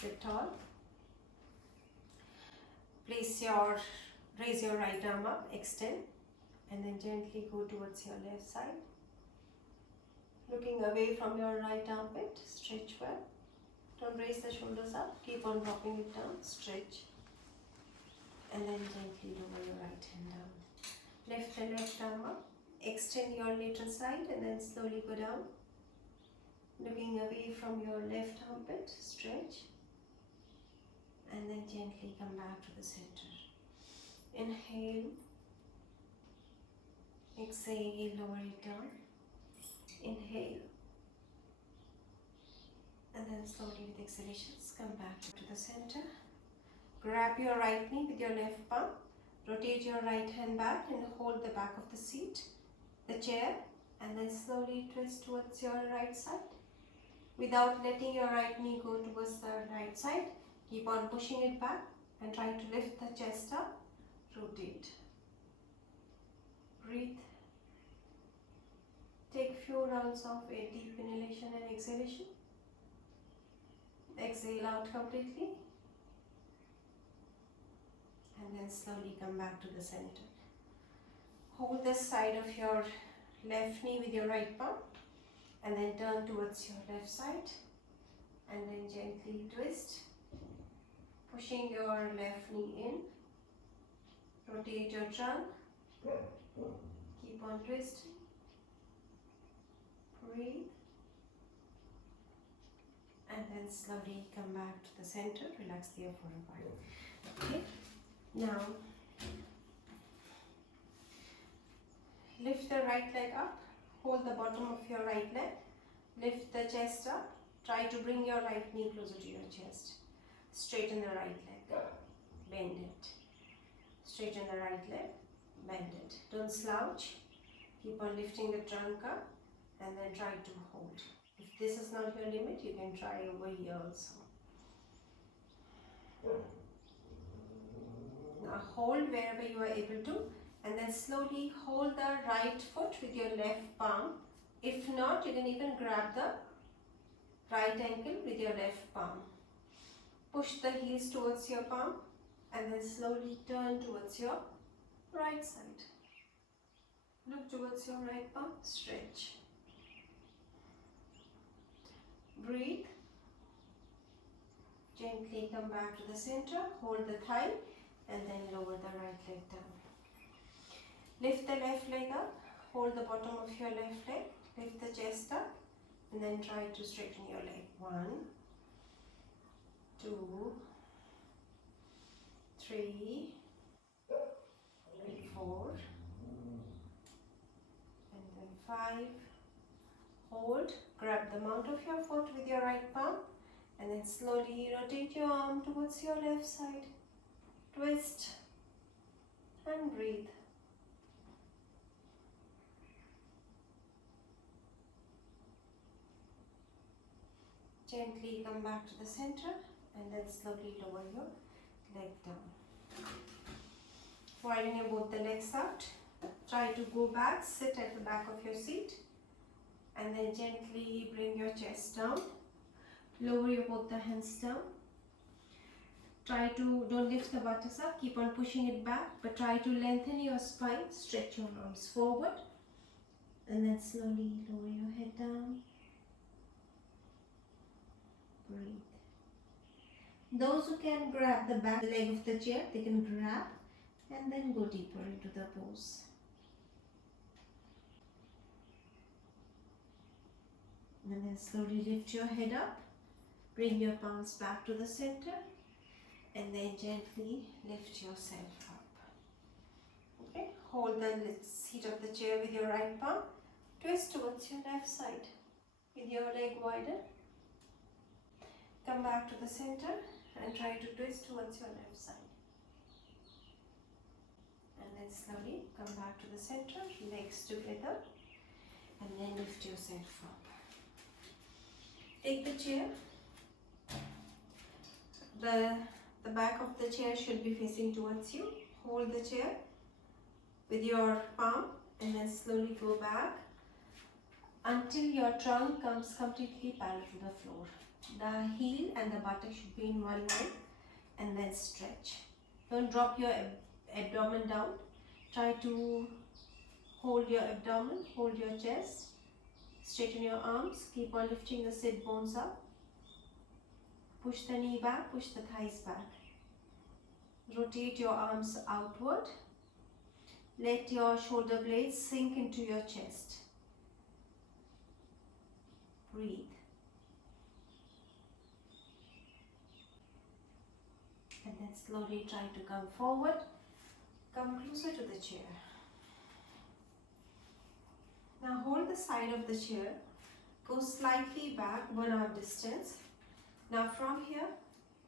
Sit tall. Raise your right arm up, extend, and then gently go towards your left side. Looking away from your right armpit, stretch well. Don't raise the shoulders up, keep on dropping it down, stretch. And then gently lower your right hand down. Lift the left arm up, extend your lateral side and then slowly go down. Looking away from your left armpit, stretch. And then gently come back to the center. Inhale. Exhale, lower it down. Inhale. And then slowly with exhalations, come back to the center. Grab your right knee with your left palm. Rotate your right hand back and hold the back of the seat, the chair, and then slowly twist towards your right side. Without letting your right knee go towards the right side, keep on pushing it back and try to lift the chest up. Rotate. Breathe. Take few rounds of a deep inhalation and exhalation. Exhale out completely. And then slowly come back to the center. Hold the side of your left knee with your right palm. And then turn towards your left side. And then gently twist. Pushing your left knee in. Rotate your trunk. Keep on twisting. Breathe. And then slowly come back to the center. Relax the upper body. Okay. Now, lift the right leg up. Hold the bottom of your right leg. Lift the chest up. Try to bring your right knee closer to your chest. Straighten the right leg. Bend it. Straighten the right leg. Bend it. Don't slouch. Keep on lifting the trunk up and then try to hold. If this is not your limit, you can try over here also. Now hold wherever you are able to, and then slowly hold the right foot with your left palm. If not, you can even grab the right ankle with your left palm. Push the heels towards your palm and then slowly turn towards your right side. Look towards your right palm, stretch. Breathe. Gently come back to the center, hold the thigh and then lower the right leg down. Lift the left leg up, hold the bottom of your left leg, lift the chest up and then try to straighten your leg. 1, 2, 3, 4 and then 5. Hold, grab the mount of your foot with your right palm and then slowly rotate your arm towards your left side. Twist and breathe. Gently come back to the center and then slowly lower your leg down. Widen both the legs out. Try to go back, sit at the back of your seat and then gently bring your chest down. Lower both the hands down. Don't lift the buttocks up, keep on pushing it back, but try to lengthen your spine, stretch your arms forward and then slowly lower your head down. Breathe. Those who can grab the back leg of the chair, they can grab and then go deeper into the pose. And then slowly lift your head up, bring your palms back to the center and then gently lift yourself up. Okay, hold the seat of the chair with your right palm, twist towards your left side with your leg wider. Come back to the center and try to twist towards your left side. And then slowly come back to the center, legs together and then lift yourself up. Take the chair. The back of the chair should be facing towards you. Hold the chair with your palm and then slowly go back. until your trunk comes completely parallel to the floor. The heel and the buttock should be in one line, and then stretch. Don't drop your abdomen down. Try to hold your abdomen, hold your chest, straighten your arms, keep on lifting the sit bones up. Push the knee back, push the thighs back. Rotate your arms outward. Let your shoulder blades sink into your chest. Breathe. And then slowly try to come forward. Come closer to the chair. Now hold the side of the chair. Go slightly back, 1 arm distance. Now from here,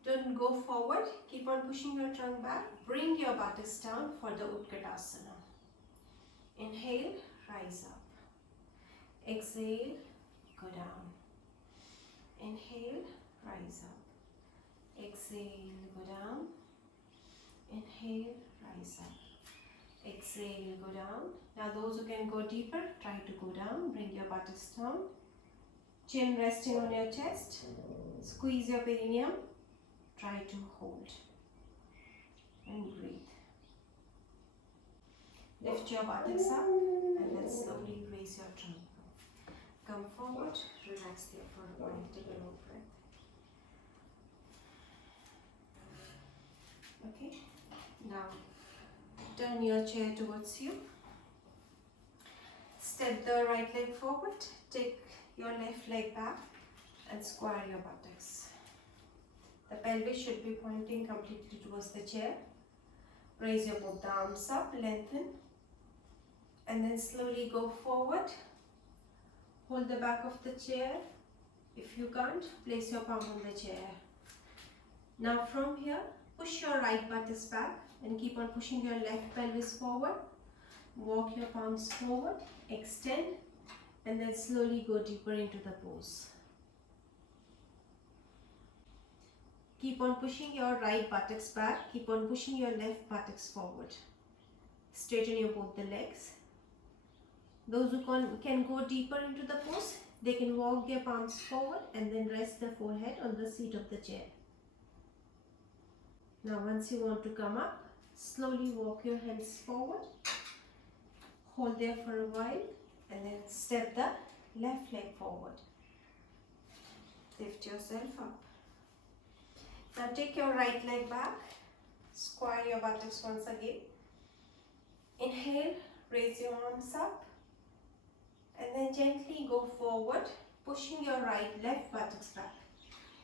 don't go forward. Keep on pushing your trunk back. Bring your buttocks down for the Utkatasana. Inhale, rise up. Exhale, go down. Inhale, rise up. Exhale, go down. Inhale, rise up. Exhale, go down. Now those who can go deeper, try to go down. Bring your buttocks down. Chin resting on your chest. Squeeze your perineum. Try to hold. And breathe. Lift your buttocks up and then slowly raise your trunk. Come forward. Relax there for a while. Take a long breath. Okay. Now turn your chair towards you. Step the right leg forward. Take your left leg back and square your buttocks. The pelvis should be pointing completely towards the chair. Raise your both arms up, lengthen, and then slowly go forward. Hold the back of the chair. If you can't, place your palm on the chair. Now from here, push your right buttocks back and keep on pushing your left pelvis forward. Walk your palms forward, extend, and then slowly go deeper into the pose. Keep on pushing your right buttocks back. Keep on pushing your left buttocks forward. Straighten your both the legs. Those who can go deeper into the pose, they can walk their palms forward and then rest their forehead on the seat of the chair. Now once you want to come up, slowly walk your hands forward. Hold there for a while and then step the left leg forward. Lift yourself up. Now take your right leg back. Square your buttocks once again. Inhale, raise your arms up. And then gently go forward, pushing your left buttocks back.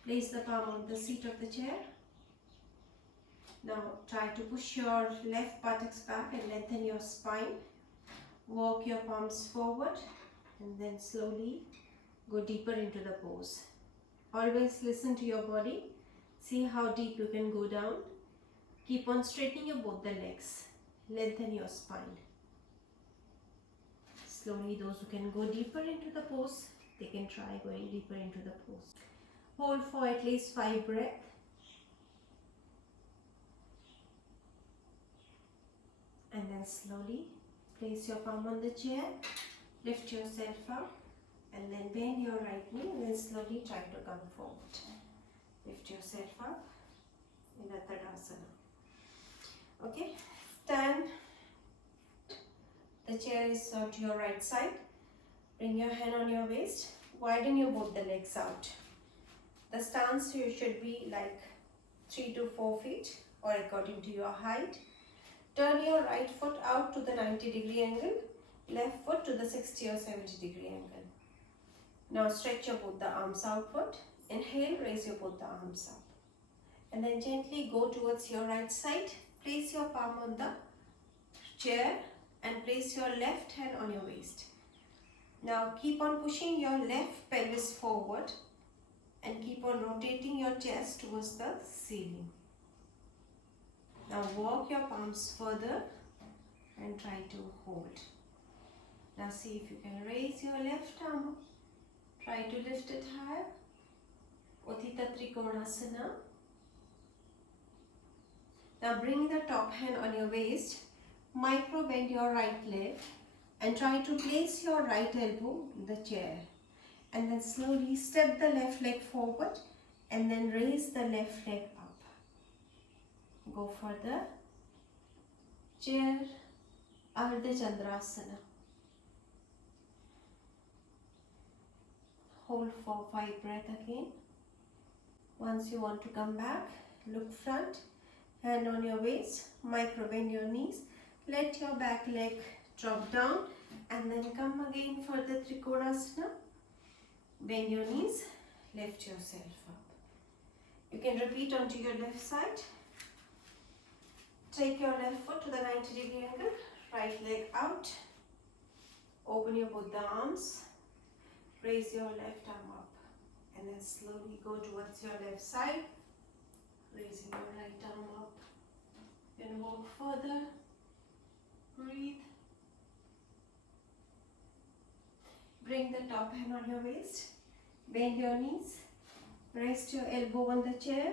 Place the palm on the seat of the chair. Now try to push your left buttocks back and lengthen your spine. Walk your palms forward and then slowly go deeper into the pose. Always listen to your body. See how deep you can go down. Keep on straightening your both the legs. Lengthen your spine. Slowly, those who can go deeper into the pose, they can try going deeper into the pose. Hold for at least 5 breaths. And then slowly place your palm on the chair. Lift yourself up. And then bend your right knee and then slowly try to come forward. Lift yourself up in a Tadasana. Okay, stand. The chair is to your right side. Bring your hand on your waist. Widen your both the legs out. The stance you should be like 3 to 4 feet or according to your height. Turn your right foot out to the 90-degree angle. Left foot to the 60 or 70-degree angle. Now stretch your both the arms outward. Inhale, raise your both the arms up. And then gently go towards your right side. Place your palm on the chair and place your left hand on your waist. Now keep on pushing your left pelvis forward and keep on rotating your chest towards the ceiling. Now walk your palms further and try to hold. Now see if you can raise your left arm. Try to lift it higher. Uttita Trikonasana. Now bring the top hand on your waist. Micro bend your right leg. and try to place your right elbow in the chair. And then slowly step the left leg forward and then raise the left leg up. Go for the chair Ardha Chandrasana. Hold for 5 breaths again. Once you want to come back, look front, hand on your waist, micro bend your knees, let your back leg drop down and then come again for the Trikonasana. Bend your knees, lift yourself up. You can repeat onto your left side. Take your left foot to the 90-degree angle, right leg out. Open your both the arms, raise your left arm up and then slowly go towards your left side, raising your right arm up. Then walk further, breathe. Bring the top hand on your waist, bend your knees, rest your elbow on the chair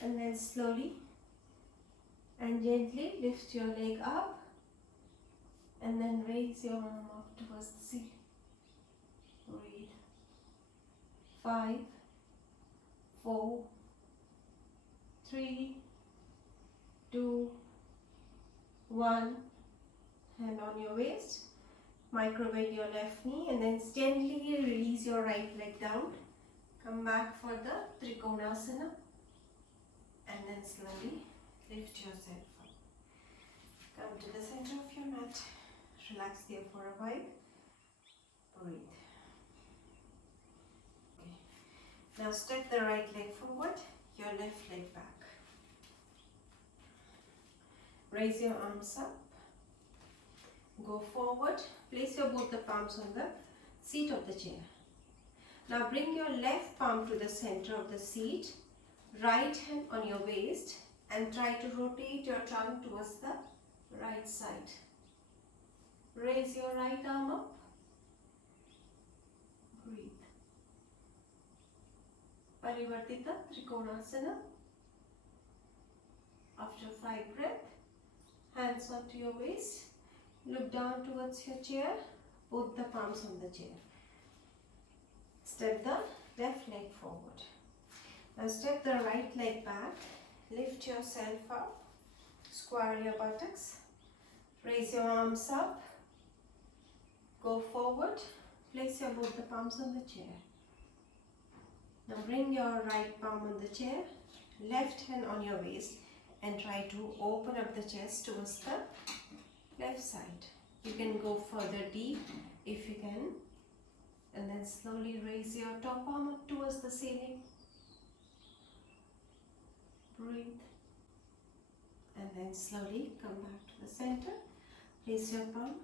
and then slowly and gently lift your leg up and then raise your arm up towards the ceiling. Breathe. 5, 4, 3, 2, 1. Hand on your waist. Micro bend your left knee and then gently release your right leg down. Come back for the Trikonasana and then slowly lift yourself up. Come to the center of your mat. Relax there for a while. Breathe. Okay. Now step the right leg forward, your left leg back. Raise your arms up. Go forward. Place your both the palms on the seat of the chair. Now bring your left palm to the center of the seat. Right hand on your waist and try to rotate your tongue towards the right side. Raise your right arm up. Breathe. Parivartita Trikonasana. After 5 breaths, hands onto your waist. Look down towards your chair. Both the palms on the chair. Step the left leg forward. Now step the right leg back. Lift yourself up. Square your buttocks. Raise your arms up. Go forward. Place your both the palms on the chair. Now bring your right palm on the chair. Left hand on your waist. And try to open up the chest towards the left side. You can go further deep if you can. And then slowly raise your top arm up towards the ceiling. Breathe. And then slowly come back to the center. Place your palm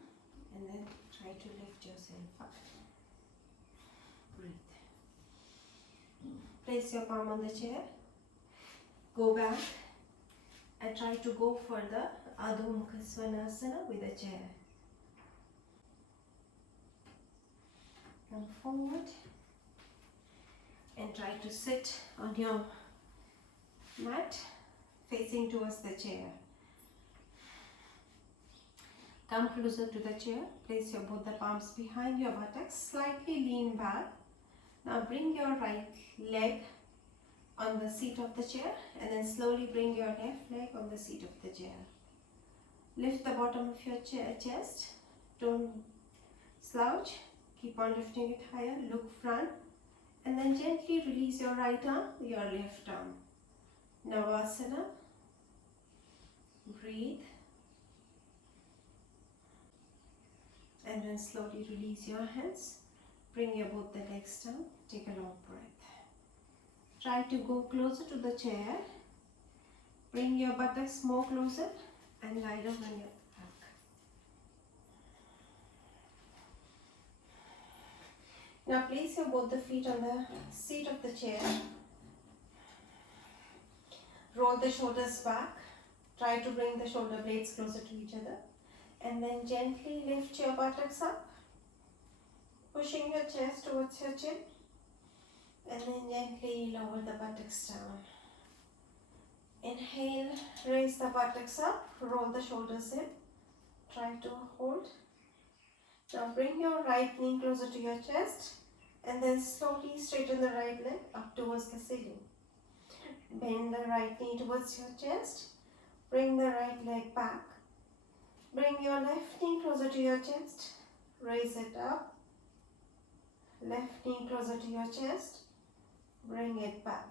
and then try to lift yourself up. Breathe. Place your palm on the chair. Go back and try to go for the Adho Mukha Svanasana with a chair. Come forward and try to sit on your mat facing towards the chair. Come closer to the chair. Place your both the palms behind your buttocks. Slightly lean back. Now bring your right leg on the seat of the chair and then slowly bring your left leg on the seat of the chair. Lift the bottom of your chest. Don't slouch. Keep on lifting it higher. Look front and then gently release your right arm, your left arm. Navasana. Breathe. And then slowly release your hands. Bring your both the legs down. Take a long breath. Try to go closer to the chair. Bring your buttocks more closer and lie down on your back. Now place your both the feet on the seat of the chair. Roll the shoulders back. Try to bring the shoulder blades closer to each other. And then gently lift your buttocks up. Pushing your chest towards your chin. And then gently lower the buttocks down. Inhale, raise the buttocks up, roll the shoulders in. Try to hold Now bring your right knee closer to your chest and then slowly straighten the right leg up towards the ceiling. Bend the right knee towards your chest. Bring the right leg back. Bring your left knee closer to your chest. Raise it up. Left knee closer to your chest. Bring it back.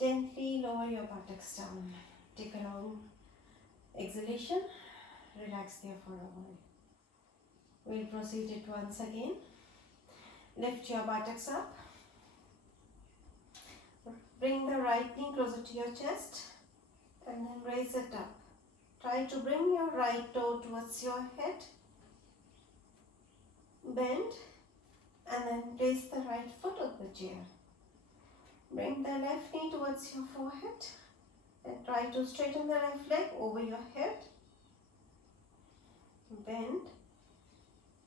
Gently lower your buttocks down. Take a long exhalation. Relax there for a while. We'll proceed it once again. Lift your buttocks up. Bring the right knee closer to your chest and then raise it up. Try to bring your right toe towards your head. Bend and then place the right foot on the chair. Bring the left knee towards your forehead and try to straighten the left leg over your head. Bend.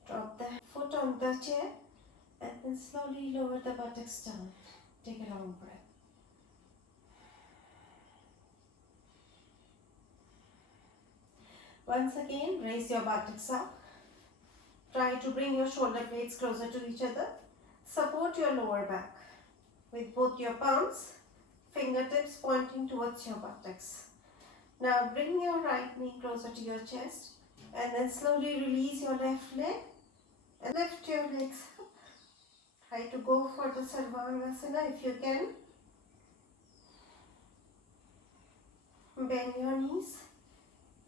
Drop the foot on the chair and then slowly lower the buttocks down. Take a long breath. Once again, raise your buttocks up. Try to bring your shoulder blades closer to each other. Support your lower back with both your palms, fingertips pointing towards your buttocks. Now bring your right knee closer to your chest and then slowly release your left leg and lift your legs up. Try to go for the Sarvangasana if you can. Bend your knees.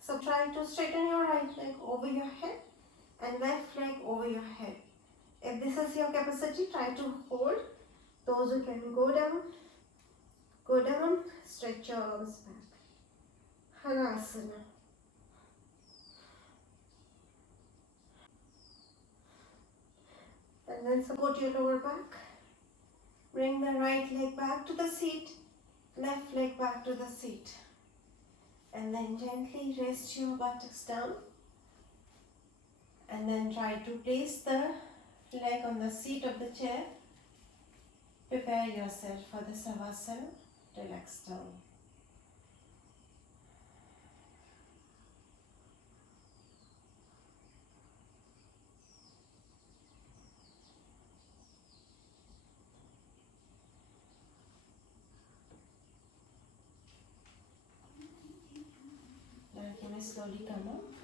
So try to straighten your right leg over your head and left leg over your head. If this is your capacity, try to hold. Those who can go down, stretch your arms back. Hanasana. And then support your lower back. Bring the right leg back to the seat, left leg back to the seat. And then gently rest your buttocks down. And then try to place the leg on the seat of the chair. Prepare yourself for the Savasana. Relax down. Now you may slowly come up.